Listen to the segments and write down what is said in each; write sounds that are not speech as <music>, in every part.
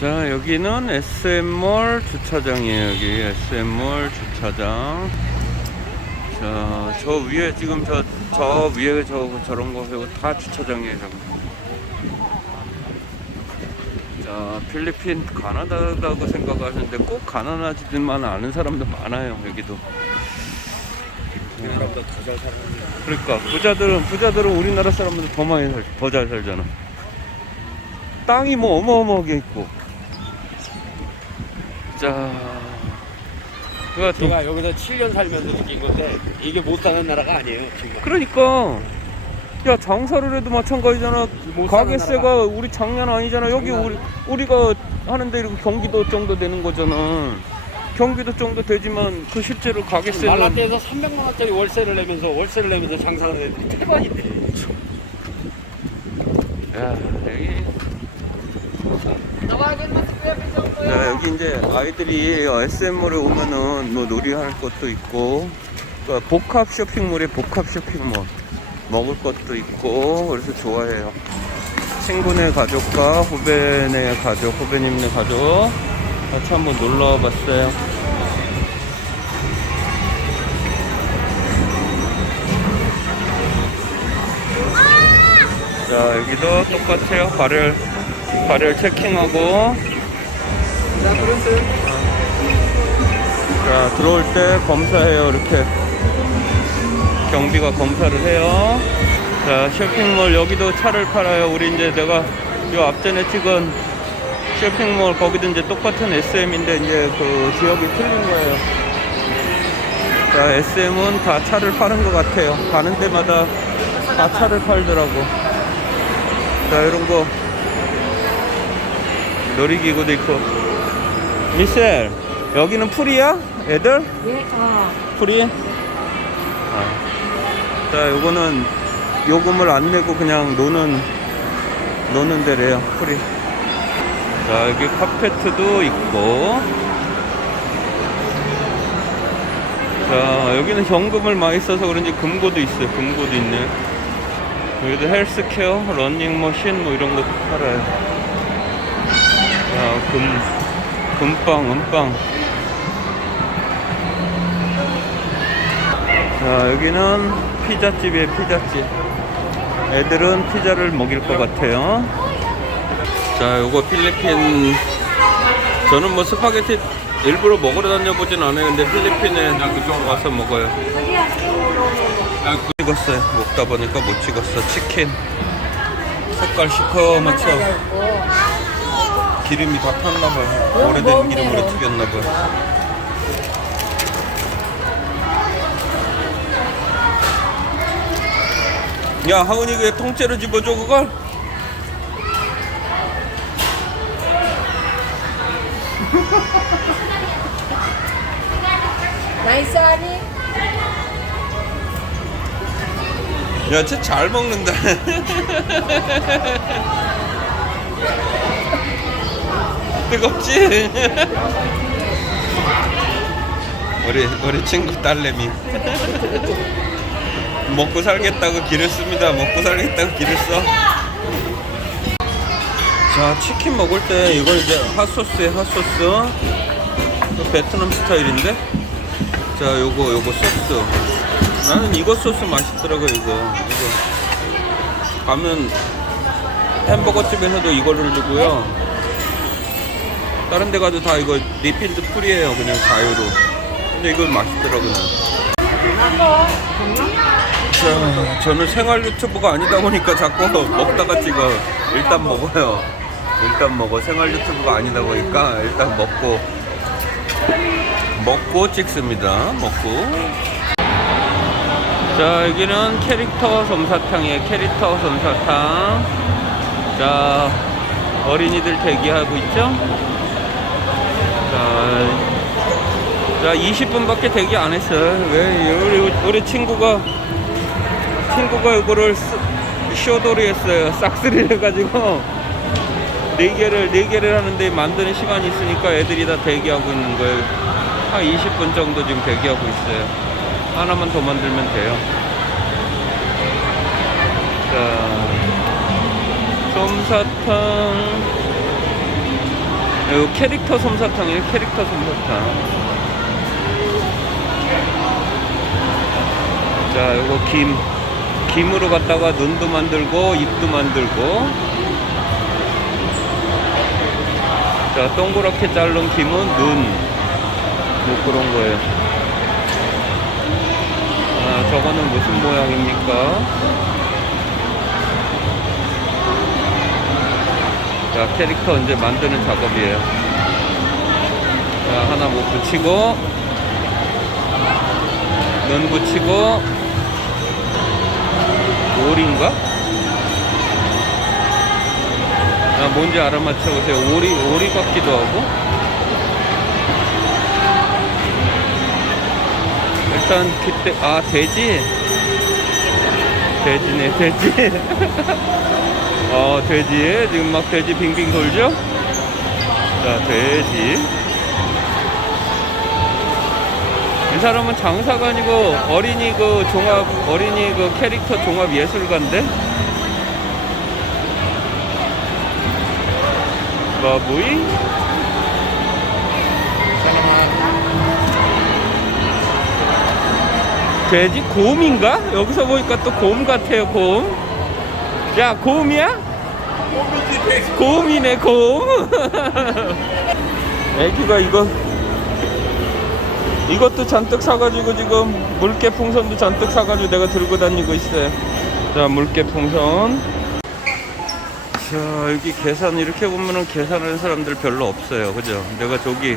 자 여기는 SM몰 주차장이에요 여기 SM몰 주차장 자 저 위에 지금 저 저 위에 저 저런 거 이거 다 주차장이에요 자 필리핀 가난하다고 생각하시는데 꼭 가난하지만 않은 사람도 많아요 여기도 우리나라보다 더잘 살아요. 그러니까 부자들은 부자들은 우리나라 사람보다 더 많이 살, 더 잘 살잖아. 땅이 뭐 어마어마하게 있고. 자, 그가 또 제가 여기서 7년 살면서 느낀 건데 이게 못 사는 나라가 아니에요 정말. 그러니까 야 장사를 해도 마찬가지잖아. 못 사는 가게세가 나라가. 우리 장난 아니잖아. 여기 장난 우리 우리가 하는데 이렇게 경기도 정도 되는 거잖아. 경기도 정도 되지만 그 실제로 가게세는 말라떼에서 300만 원짜리 월세를 내면서 월세를 내면서 장사하는 애들이 태반인데. 야, 여기. 자, 여기 이제 아이들이 SM몰에 오면은 뭐 놀이할 것도 있고, 그러니까 복합 쇼핑몰에 복합 쇼핑몰. 먹을 것도 있고, 그래서 좋아해요. 친구네 가족과 후배네 가족, 후배님네 가족 같이 한번 놀러 봤어요. 자, 여기도 똑같아요. 발열, 발열 체킹하고. 자, 들어올 때 검사해요. 이렇게. 경비가 검사를 해요. 자, 쇼핑몰 여기도 차를 팔아요. 우리 이제 내가 요 앞전에 찍은 쇼핑몰 거기도 이제 똑같은 SM인데 이제 그 지역이 틀린 거예요. 자, SM은 다 차를 파는 것 같아요. 가는 데마다 다 차를 팔더라고. 자, 이런 거 놀이기구도 있고. 미셸, 여기는 풀이야? 애들? 예, 어. 풀이? 아. 자, 요거는 요금을 안 내고 그냥 노는 노는 데래요. 풀이. 자, 여기 카페트도 있고. 자, 여기는 현금을 많이 써서 그런지 금고도 있어요. 금고도 있네. 여기도 헬스케어, 러닝머신 뭐 이런 것도 팔아요. 자, 금, 금빵, 은빵. 자, 여기는 피자집이에요, 피자집. 애들은 피자를 먹일 것 같아요. 자, 요거 필리핀. 저는 뭐 스파게티 일부러 먹으러 다녀보진 않아요. 근데 필리핀에 와서 먹어요. 찍었어요. 먹다 보니까 못 찍었어. 치킨. 색깔 시커멓죠? 기름이 다 탔나봐요. 오래된 기름으로 튀겼나봐요. 야, 하은이 왜 통째로 집어줘, 그걸? <laughs> 나이스 아니? 야, 쟤 잘 먹는다. <laughs> 뜨겁지? <laughs> 우리, 우리 친구 딸내미. <laughs> 먹고 살겠다고 길을 씁니다. 먹고 살겠다고 길을 써. 자, 치킨 먹을 때 이걸 이제 핫소스에 핫소스. 베트남 스타일인데? 자, 요거, 요거 소스. 나는 이거 소스 맛있더라고, 이거. 이거. 가면 햄버거 집에서도 이거를 주고요. 다른 데 가도 다 이거 리필드 풀이에요. 그냥 자유로. 근데 이거 맛있더라고요. 자, 저는 생활 유튜브가 아니다 보니까 자꾸 먹다가 찍어. 일단 먹어요. 일단 먹어. 생활 유튜브가 아니다 보니까 일단 먹고 먹고 찍습니다. 먹고. 자, 여기는 캐릭터 솜사탕이에요. 캐릭터 솜사탕. 자, 어린이들 대기하고 있죠? 자, 자 20분밖에 대기 안 했어요. 왜 우리, 우리 친구가 친구가 이거를 쓰- 쇼도리 했어요. 싹쓸이를 해가지고 네 개를 네 개를 하는데 만드는 시간이 있으니까 애들이 다 대기하고 있는 거예요. 한 20분 정도 지금 대기하고 있어요. 하나만 더 만들면 돼요. 자, 솜사탕 이거 캐릭터 솜사탕이에요 캐릭터 솜사탕. 자 요거 김. 김으로 갖다가 눈도 만들고 입도 만들고. 자 동그랗게 자른 김은 눈. 뭐 그런 거예요. 아 저거는 무슨 모양입니까 자 캐릭터 이제 만드는 작업이에요. 자 하나 뭐 붙이고 눈 붙이고 오리인가? 아 뭔지 알아맞혀 보세요. 오리 오리 같기도 하고. 일단 그때 아 돼지? 돼지네 돼지 <laughs> 어 돼지에 지금 막 돼지 빙빙 돌죠? 자 돼지. 이 사람은 장사가 아니고 어린이 그 종합 어린이 그 캐릭터 종합 예술가인데? 바보이? 돼지 곰인가? 여기서 보니까 또 곰 같아요 곰. 야 곰이야? 곰이네 곰. 애기가 이거 이것도 잔뜩 사가지고 지금 물개 풍선도 잔뜩 사가지고 내가 들고 다니고 있어요. 자 물개 풍선. 자 여기 계산 이렇게 보면은 계산하는 사람들 별로 없어요. 그죠? 내가 저기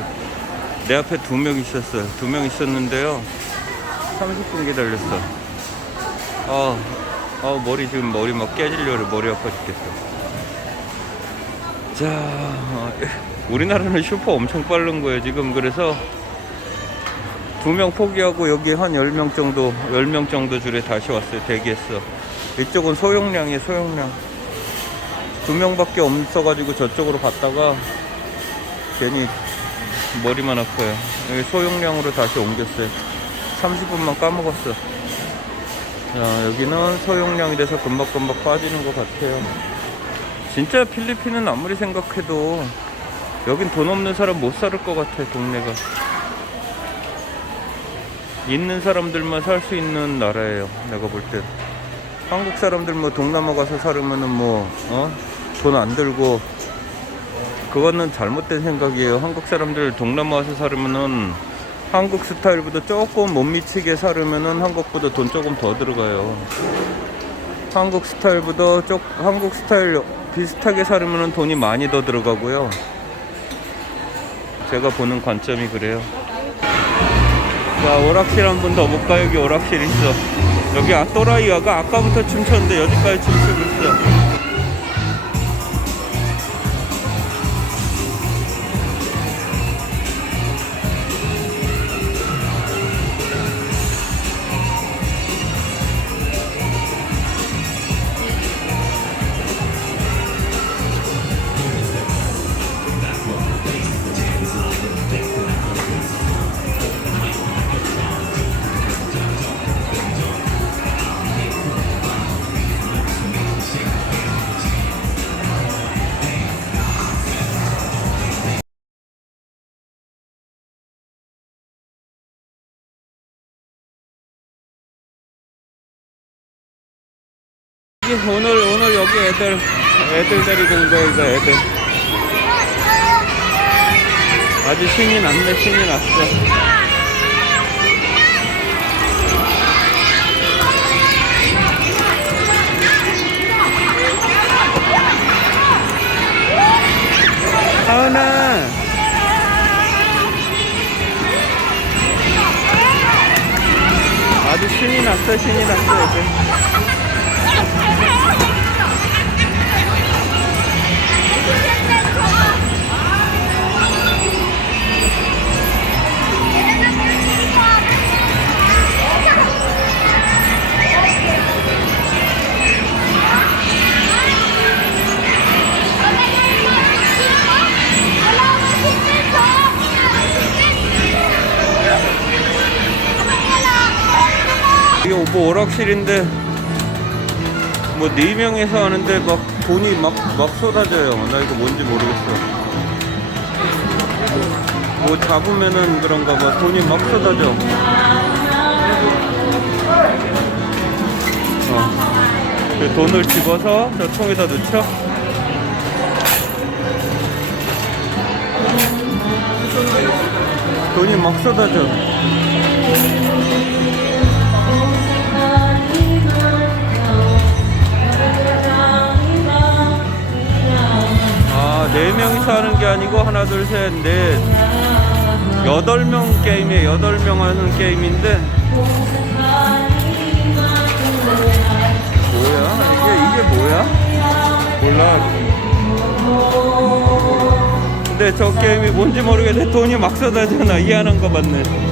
내 앞에 두 명 있었어요. 두 명 있었는데요. 30분 기다렸어. 아, 아 머리 지금 머리 막 깨질려고 머리 아파 죽겠어. 자, 어, 우리나라는 슈퍼 엄청 빠른 거예요 지금. 그래서 두 명 포기하고 여기 한 10명 정도 10명 정도 줄에 다시 왔어요 대기했어. 이쪽은 소용량이에요 소용량. 두 명밖에 없어가지고 저쪽으로 갔다가 괜히 머리만 아파요. 여기 소용량으로 다시 옮겼어요. 30분만 까먹었어 자 여기는 소용량이 돼서 금방금방 빠지는 것 같아요. 진짜 필리핀은 아무리 생각해도 여긴 돈 없는 사람 못 살을 것 같아 동네가. 있는 사람들만 살 수 있는 나라예요 내가 볼 때. 한국 사람들 뭐 동남아 가서 살으면은 뭐 어? 돈 안 들고. 그거는 잘못된 생각이에요. 한국 사람들 동남아 와서 살으면은 한국 스타일보다 조금 못 미치게 살으면은 한국보다 돈 조금 더 들어가요 한국 스타일보다 쪽 한국 스타일 비슷하게 살으면 돈이 많이 더 들어가고요. 제가 보는 관점이 그래요. 자, 오락실 한 번 더 볼까? 여기 오락실 있어. 여기 아, 또라이아가 아까부터 춤췄는데 여기까지 춤추고 있어. 오늘 오늘 여기 애들 애들 데리고 온 거야 이거 애들. 아주 신이 났네 신이 났어. 하은아 아주 신이 났어 신이 났어 애들 이게 뭐 오락실인데 뭐 네 명이서 하는데 막 돈이 막 막 쏟아져요. 나 이거 뭔지 모르겠어. 뭐 잡으면은 그런가 봐. 돈이 막 쏟아져. 어. 그 돈을 집어서 저 통에다 넣죠. 돈이 막 쏟아져. 아, 네 명이서 하는 게 아니고 하나, 둘, 셋, 넷, 여덟 명 게임이에요. 여덟 명 하는 게임인데 뭐야? 이게 이게 뭐야? 몰라. 근데 저 게임이 뭔지 모르겠는데 돈이 막 쏟아져 나 희한한 거 봤네.